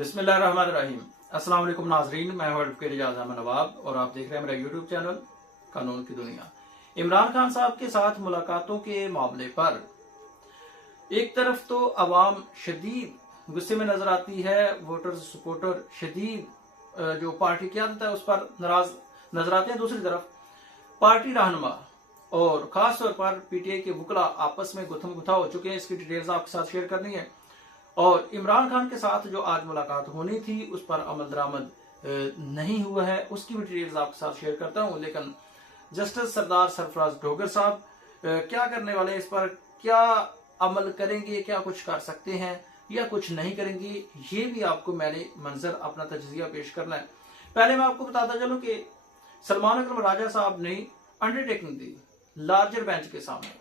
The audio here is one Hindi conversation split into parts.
बिस्मिल्लाहिर्रहमानिर्रहीम। अस्सलाम वालेकुम नाजरीन, मैं हूं एडवोकेट इजाज अहमद नवाब और आप देख रहे हैं मेरा यूट्यूब चैनल कानून की दुनिया। इमरान खान साहब के साथ मुलाकातों के मामले पर एक तरफ तो अवाम शदीद गुस्से में नजर आती है, वोटर सपोर्टर शदीद जो पार्टी की आदत है उस पर नाराज नजर आते हैं। दूसरी तरफ पार्टी रहनुमा और खास तौर पर पीटीआई के वुकला आपस में गुत्थम गुत्था हो चुके हैं। इसकी डिटेल्स आपके साथ शेयर करनी है। और इमरान खान के साथ जो आज मुलाकात होनी थी उस पर अमल दरामद नहीं हुआ है, उसकी भी डिटेल्स आपके साथ शेयर करता हूं। लेकिन जस्टिस सरदार सरफराज डोगर साहब क्या करने वाले हैं, इस पर क्या अमल करेंगे, क्या कुछ कर सकते हैं या कुछ नहीं करेंगे, ये भी आपको मैंने मंजर अपना तजजिया पेश करना है। पहले मैं आपको बताता चलूं कि सलमान अकरम राजा साहब ने अंडरटेकिंग दी लार्जर बेंच के सामने।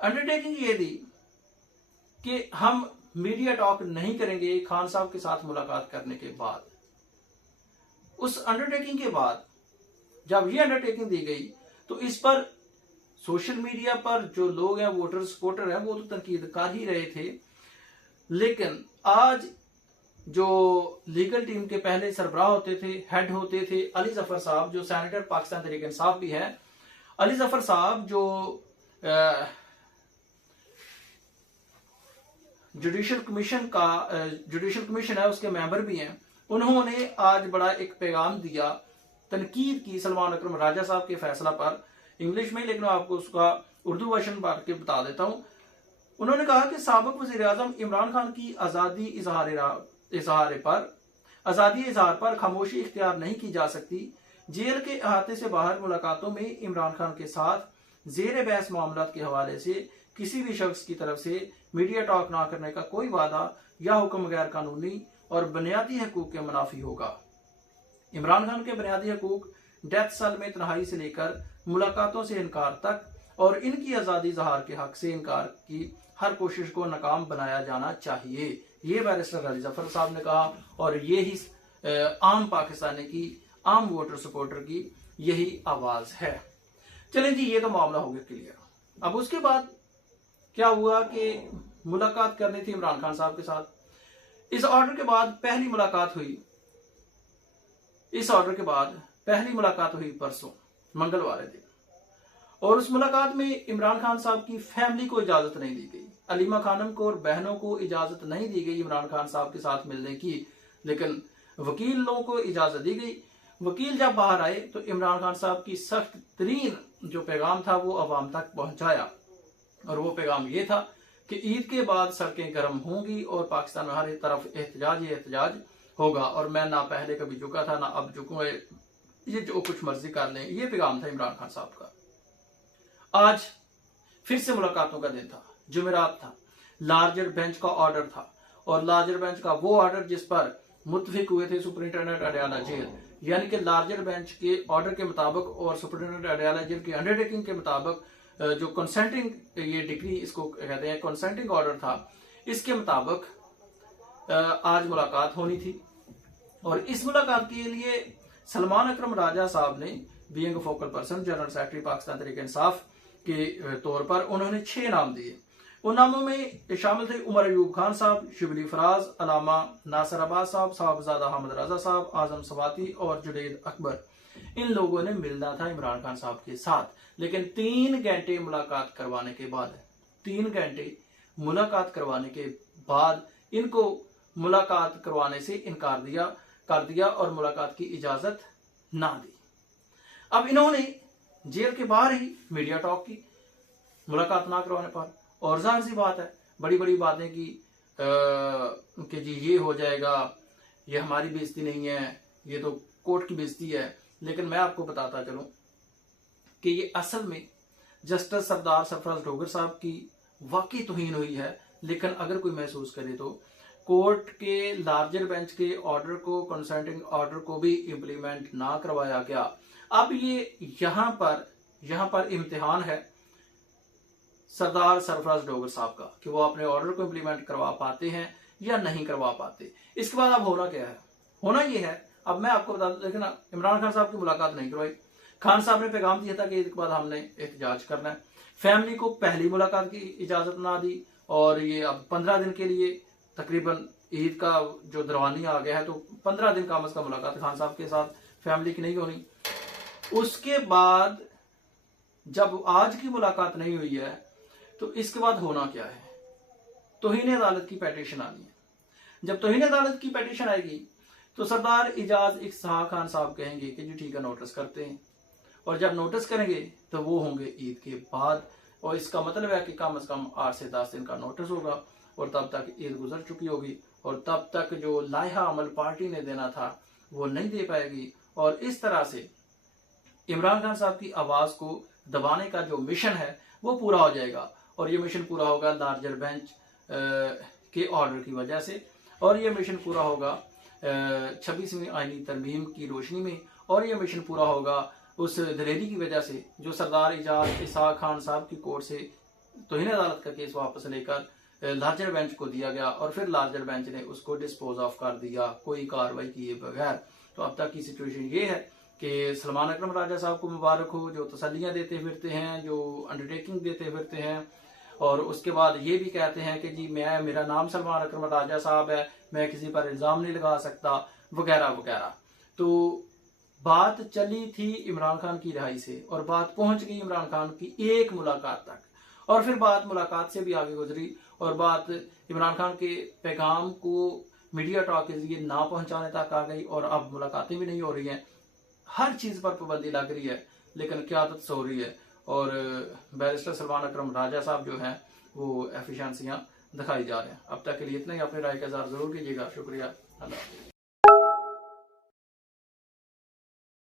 अंडरटेकिंग ये दी कि हम मीडिया टॉक नहीं करेंगे खान साहब के साथ मुलाकात करने के बाद। उस अंडरटेकिंग के बाद जब ये अंडरटेकिंग दी गई तो इस पर सोशल मीडिया पर जो लोग हैं, वोटर सपोर्टर हैं, वो तो तनकीद कर ही रहे थे। लेकिन आज जो लीगल टीम के पहले सरबराह होते थे, हेड होते थे, अली जफर साहब जो सेनेटर पाकिस्तान तहरीक इंसाफ भी है, अली जफर साहब जो जुडिशल कमीशन है उसके मेंबर भी हैं, उन्होंने आज बड़ा एक पैगाम दिया, तनकीद की सलमान अकरम राजा साहब के फैसला पर इंग्लिश में, लेकिन आपको उसका उर्दू वर्जन पढ़ के बता देता हूं। उन्होंने कहा कि साबिक वज़ीर आज़म इमरान खान की आजादी इजहार पर खामोशी इख्तियार नहीं की जा सकती। जेल के अहाते से बाहर मुलाकातों में इमरान खान के साथ जेर बहस मामला के हवाले से किसी भी शख्स की तरफ से मीडिया टॉक ना करने का कोई वादा या हुक्म गैर कानूनी और बुनियादी हकूक के मुनाफी होगा। इमरान खान के बुनियादी हकूक डेथ सेल में तन्हाई से लेकर मुलाकातों से इनकार तक और इनकी आजादी इजहार के हक से इनकार की हर कोशिश को नाकाम बनाया जाना चाहिए, ये बैरिस्टर अली जफर साहब ने कहा। और ये ही आम पाकिस्तानी की, आम वोटर सपोर्टर की यही आवाज है। चलें जी, ये तो मामला हो गया क्लियर। अब उसके बाद क्या हुआ कि मुलाकात करनी थी इमरान खान साहब के साथ। इस ऑर्डर के बाद पहली मुलाकात हुई, परसों मंगलवार दिन। और उस मुलाकात में इमरान खान साहब की फैमिली को इजाजत नहीं दी गई, अलीमा खानम को और बहनों को इजाजत नहीं दी गई इमरान खान साहब के साथ मिलने की, लेकिन वकील लोगों को इजाजत दी गई। वकील जब बाहर आए तो इमरान खान साहब की सख्त तरीन जो पैगाम था वो अवाम तक पहुंचाया। और वो पैगाम ये था कि ईद के बाद सड़कें गर्म होंगी और पाकिस्तान में हर तरफ एहतजाज होगा, और मैं ना पहले कभी झुका था ना अब झुकूंगा, ये जो कुछ मर्जी कर लें, ये पैगाम था इमरान खान साहब का। आज फिर से मुलाकातों का दिन था, जुमेरात था, लार्जर बेंच का ऑर्डर था। और लार्जर बेंच का वो ऑर्डर जिस पर मुत्तफिक हुए थे सुपरिंटेंडेंट अडयाला जेल, यानी कि लार्जर बेंच के ऑर्डर के मुताबिक और सुपरिंटेंडेंट अडयाला जेल की अंडरटेकिंग के मुताबिक जो कंसेंटिंग, ये डिग्री इसको कहते हैं, कंसेंटिंग ऑर्डर था, इसके मुताबिक आज मुलाकात होनी थी। और इस मुलाकात के लिए सलमान अकरम राजा साहब ने being focal person, general secretary Pakistan Tehreek Insaf के तौर पर उन्होंने 6 नाम दिए। उन नामों में शामिल थे उमर अयूब खान साहब, शिबली फराज, अलामा नासिर अब्बास साहब, साहबजादा अहमद रजा साहब, आजम सवाती और जुनैद अकबर। इन लोगों ने मिलना था इमरान खान साहब के साथ, लेकिन 3 घंटे मुलाकात करवाने के बाद इनको मुलाकात करवाने से इनकार कर दिया और मुलाकात की इजाजत ना दी। अब इन्होंने जेल के बाहर ही मीडिया टॉक की मुलाकात ना करवाने पर, और जाहिर सी बात है बड़ी बड़ी बातें की कि जी ये हो जाएगा, ये हमारी बेइज्जती नहीं है, ये तो कोर्ट की बेइज्जती है। लेकिन मैं आपको बताता चलूं कि ये असल में जस्टिस सरदार सरफराज डोगर साहब की वाकई तौहीन हुई है। लेकिन अगर कोई महसूस करे तो कोर्ट के लार्जर बेंच के ऑर्डर को, कंसेंटिंग ऑर्डर को भी इम्प्लीमेंट ना करवाया गया। अब ये यहाँ पर इम्तिहान है सरदार सरफराज डोगर साहब का कि वो अपने ऑर्डर को इम्प्लीमेंट करवा पाते हैं या नहीं करवा पाते। इसके बाद अब होना क्या है? होना ये है, अब मैं आपको बता दूं, देखिए ना, इमरान खान साहब की मुलाकात नहीं करवाई। खान साहब ने पैगाम दिया था कि इसके बाद हमने एहतजाज करना है। फैमिली को पहली मुलाकात की इजाजत ना दी और ये अब 15 दिन के लिए तकरीबन ईद का जो दरवानी आ गया है, तो 15 दिन कम अज कम मुलाकात खान साहब के साथ फैमिली की नहीं होनी। उसके बाद जब आज की मुलाकात नहीं हुई है, तो इसके बाद होना क्या है? तौहीन अदालत की पेटिशन आनी है। जब तौहीन अदालत की पेटिशन आएगी तो सरदार इजाज इफ्तिखार खान साहब कहेंगे कि जी ठीक है, नोटिस करते हैं। और जब नोटिस करेंगे तो वो होंगे ईद के बाद, और इसका मतलब है कि कम से कम 8 से 10 दिन का नोटिस होगा, और तब तक ईद गुजर चुकी होगी, और तब तक जो लाइहा अमल पार्टी ने देना था वो नहीं दे पाएगी। और इस तरह से इमरान खान साहब की आवाज को दबाने का जो मिशन है वो पूरा हो जाएगा। और ये मिशन पूरा होगा लार्जर बेंच के ऑर्डर की वजह से, और ये मिशन पूरा होगा 26वीं आईनी तरमीम की रोशनी में, और ये मिशन पूरा होगा उस दलेरी की वजह से जो सरदार इजाज इसाक खान साहब की कोर्ट से तौहीन अदालत का केस वापस लेकर लार्जर बेंच को दिया गया, और फिर लार्जर बेंच ने उसको डिस्पोज ऑफ कर दिया कोई कार्रवाई किए बगैर। तो अब तक की सिचुएशन ये है कि सलमान अकरम राजा साहब को मुबारक हो, जो तसल्लियां देते फिरते हैं, जो अंडरटेकिंग देते फिरते हैं, और उसके बाद ये भी कहते हैं कि जी मेरा नाम सलमान अकरम राजा साहब है, मैं किसी पर इल्ज़ाम नहीं लगा सकता, वगैरह वगैरह। तो बात चली थी इमरान खान की रिहाई से, और बात पहुंच गई इमरान खान की एक मुलाकात तक, और फिर बात मुलाकात से भी आगे गुजरी, और बात इमरान खान के पैगाम को मीडिया टॉक के जरिए ना पहुंचाने तक आ गई, और अब मुलाकातें भी नहीं हो रही हैं। हर चीज पर पाबंदी लग रही है, लेकिन क़यादत सो रही है, और बैरिस्टर सलमान अकरम राजा साहब जो हैं वो एफिशिएंसियां दिखाई जा रहे हैं। अब तक के लिए इतना ही। अपनी राय का इज़हार जरूर कीजिएगा। शुक्रिया। अल्लाह।